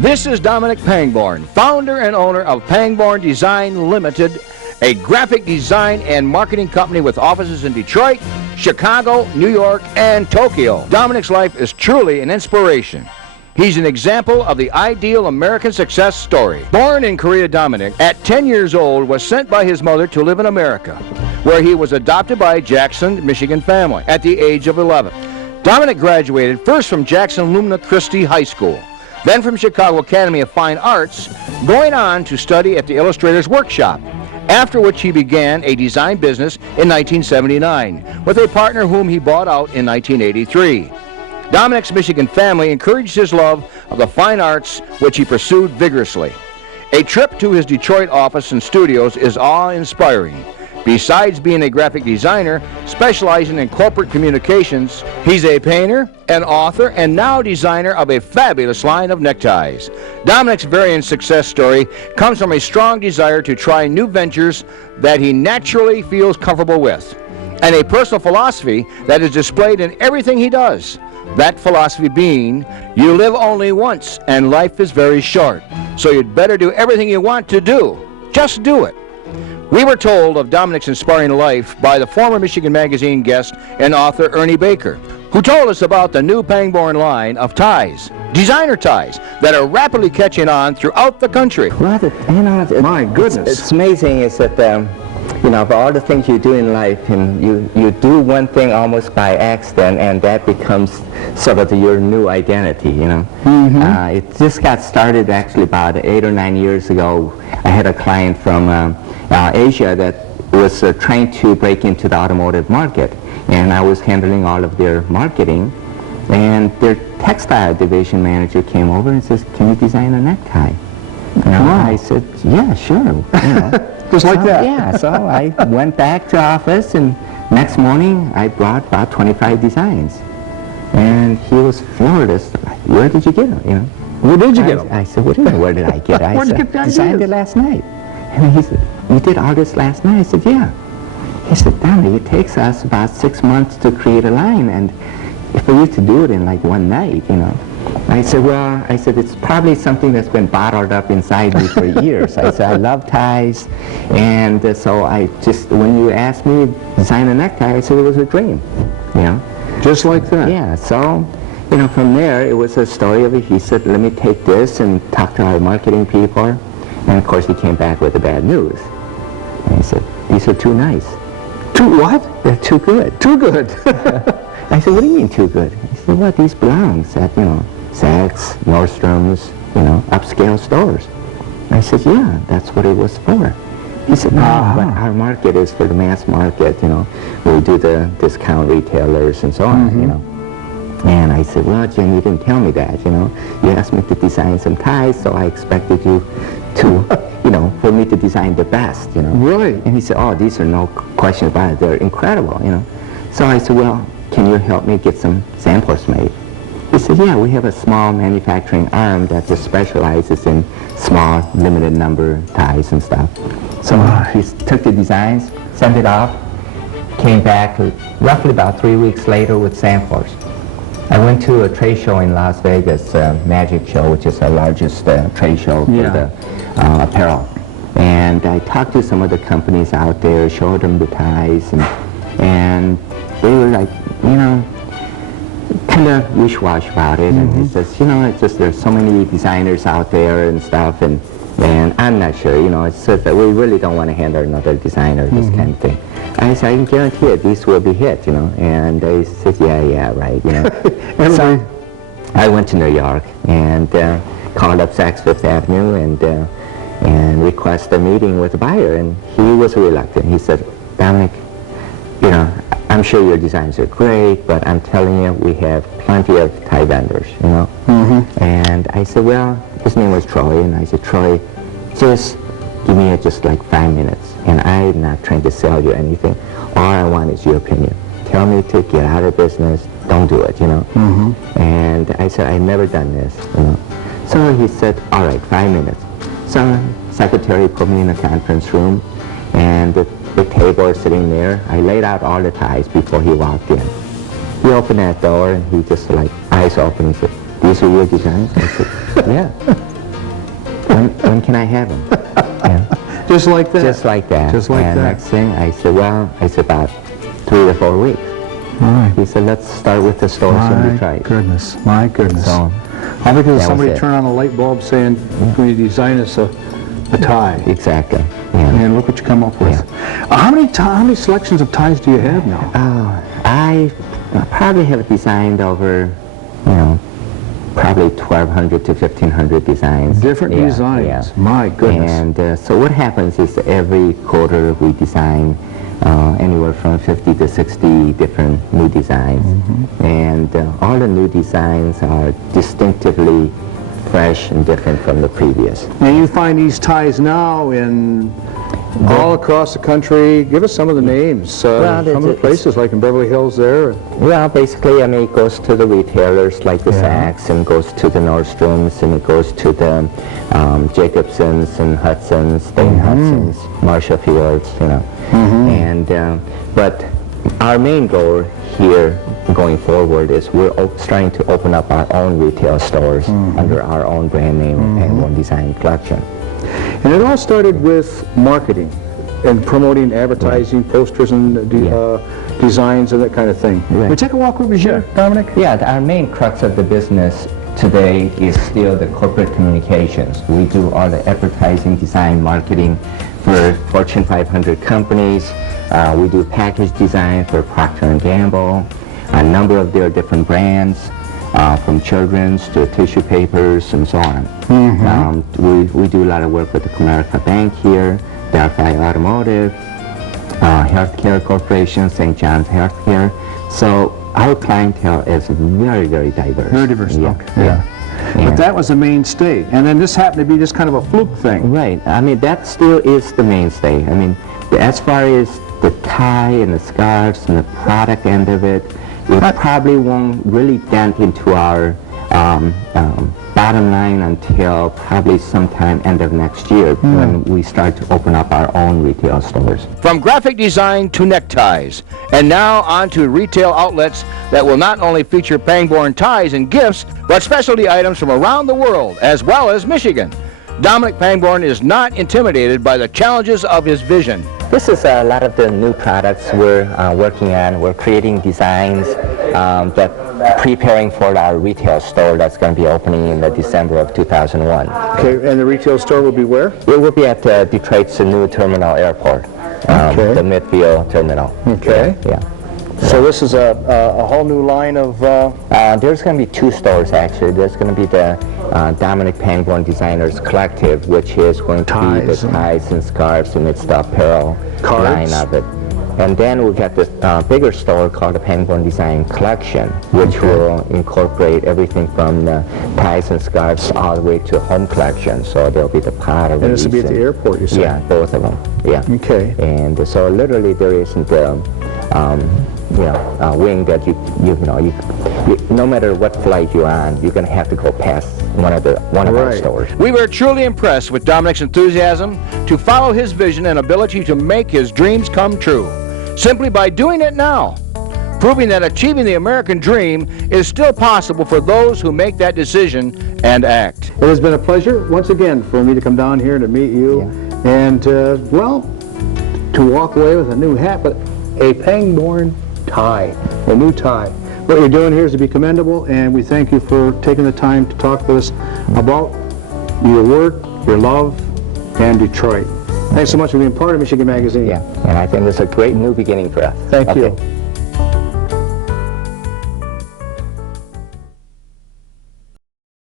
This is Dominic Pangborn, founder and owner of Pangborn Design Limited, a graphic design and marketing company with offices in Detroit, Chicago, New York, and Tokyo. Dominic's life is truly an inspiration. He's an example of the ideal American success story. Born in Korea, Dominic, at 10 years old, was sent by his mother to live in America, where he was adopted by a Jackson, Michigan family at the age of 11. Dominic graduated first from Jackson Lumina Christi High School, then from Chicago Academy of Fine Arts, going on to study at the Illustrator's Workshop, after which he began a design business in 1979 with a partner whom he bought out in 1983. Dominic's Michigan family encouraged his love of the fine arts, which he pursued vigorously. A trip to his Detroit office and studios is awe-inspiring. Besides being a graphic designer specializing in corporate communications, he's a painter, an author, and now designer of a fabulous line of neckties. Dominic's varying success story comes from a strong desire to try new ventures that he naturally feels comfortable with, and a personal philosophy that is displayed in everything he does. That philosophy being, you live only once and life is very short, so you'd better do everything you want to do. Just do it. We were told of Dominic's inspiring life by the former Michigan Magazine guest and author Ernie Baker, who told us about the new Pangborn line of ties, designer ties, that are rapidly catching on throughout the country. Well, My goodness. It's amazing is that, of all the things you do in life, and you do one thing almost by accident, and that becomes sort of your new identity, It just got started actually about 8 or 9 years ago. I had a client from Asia that was trying to break into the automotive market, and I was handling all of their marketing, and their textile division manager came over and says, "Can you design a necktie?" I said, "Yeah, sure." Just like that. Yeah, so I went back to office, and next morning I brought about 25 designs, and he was floored. Where did you get them? Where did you get them? I said, "What do you mean, where did I get it?" Where'd you get the designed ideas? it last night. And he said, "You did all this last night?" I said, "Yeah." He said, "Dominic, it takes us about 6 months to create a line, and for you to do it in like one night, I said, "Well," I said, "it's probably something that's been bottled up inside me for years." I said, "I love ties, and so when you asked me to design a necktie, I said it was a dream, Just like that. Yeah, so, from there, it was a story of it. He said, "Let me take this and talk to our marketing people." And of course, he came back with the bad news. And he said, "These are too nice." Too what? "They're too good." Too good. I said, "What do you mean too good?" He said, "Well, these belongs at, Saks, Nordstrom's, upscale stores." I said, "Yeah, that's what it was for." He said, "No, but our market is for the mass market, We do the discount retailers and so on, And I said, "Well, Jim, you didn't tell me that, You asked me to design some ties, so I expected you to, for me to design the best, Right. And he said, "Oh, these are no question about it. They're incredible, So I said, "Well, can you help me get some samples made?" He said, "Yeah, we have a small manufacturing arm that just specializes in small, limited number ties and stuff." So he took the designs, sent it off, came back roughly about 3 weeks later with samples. I went to a trade show in Las Vegas, Magic Show, which is the largest trade show for the apparel. And I talked to some of the companies out there, showed them the ties, and they were like, kind of wish-wash about it. And he says, it's just there's so many designers out there and stuff, and I'm not sure, it's just that we really don't want to handle another designer, this kind of thing. I said, "I can guarantee it, these will be hit, And they said, yeah, right, So I went to New York and called up Saks Fifth Avenue and requested a meeting with the buyer, and he was reluctant. He said, "Dominic, I'm sure your designs are great, but I'm telling you, we have plenty of tie vendors, And I said, "Well," his name was Troy, and I said, "Troy, just give me just like 5 minutes, and I'm not trying to sell you anything. All I want is your opinion. Tell me to get out of business, don't do it, And I said, "I've never done this, So he said, "All right, 5 minutes." So secretary put me in a conference room, and the table is sitting there. I laid out all the ties before he walked in. He opened that door, and he just eyes open, and said, "These are your designs?" I said, Yeah. When can I have them? Yeah. Just like that? Just like that. Just like and that. next thing, I said, well, it's about 3 to 4 weeks. All right. He said, let's start with the stores in Detroit. My goodness. So, How because that somebody was it. turn on a light bulb saying, can you design us a tie? Exactly. Yeah. And look what you come up with. How many selections of ties do you have now? I probably have designed over, probably 1,200 to 1,500 designs. Different designs. Yeah. My goodness. And so what happens is every quarter we design anywhere from 50 to 60 different new designs. And all the new designs are distinctively fresh and different from the previous. And you find these ties now in all across the country. Give us some of the names. Some of the places like in Beverly Hills there. Well, basically, I mean, it goes to the retailers like the Saks, and goes to the Nordstroms, and it goes to the Jacobsons and Hudsons, Dane Hudsons, Marshall Fields, And but our main goal here going forward is we're starting to open up our own retail stores under our own brand name, Pangborn Design Collection. And it all started with marketing and promoting advertising, posters and designs and that kind of thing. Right. We take a walk with me here, Dominic? Yeah, our main crux of the business today is still the corporate communications. We do all the advertising, design, marketing for Fortune 500 companies. We do package design for Procter & Gamble, a number of their different brands, from children's to tissue papers and so on. We do a lot of work with the Comerica Bank here, Delphi Automotive, Healthcare Corporation, St. John's Healthcare. So our clientele is very, very diverse. Very diverse, Yeah. But that was the mainstay. And then this happened to be just kind of a fluke thing. Right. I mean, that still is the mainstay. I mean, as far as the tie and the scarves and the product end of it, it probably won't really dent into our bottom line until probably sometime end of next year when we start to open up our own retail stores. From graphic design to neckties, and now on to retail outlets that will not only feature Pangborn ties and gifts, but specialty items from around the world, as well as Michigan. Dominic Pangborn is not intimidated by the challenges of his vision. This is a lot of the new products we're working on. We're creating designs that preparing for our retail store that's going to be opening in the December of 2001. Okay, and the retail store will be where? It will be at Detroit's new terminal airport, the Midfield terminal. Okay. Yeah. So this is a whole new line of... There's going to be 2 stores, actually. There's going to be the Dominic Pangborn Designers Collective, which is going to be the ties and scarves, and it's the apparel line of it. And then we got this bigger store called the Pangborn Design Collection, which will incorporate everything from the ties and scarves all the way to home collection. So there'll be the pottery. And this will be at the airport, you said? Yeah, both of them. Yeah. Okay. And so literally there isn't wing that you no matter what flight you're on, you're going to have to go past one of our stores. We were truly impressed with Dominic's enthusiasm to follow his vision and ability to make his dreams come true, simply by doing it now, proving that achieving the American dream is still possible for those who make that decision and act. It has been a pleasure, once again, for me to come down here to meet you and, to walk away with a new hat, but a Pangborn tie, a new tie. What you're doing here is to be commendable, and we thank you for taking the time to talk with us about your work, your love, and Detroit. Thanks so much for being part of Michigan Magazine. Yeah, and I think it's a great new beginning for us. Thank you.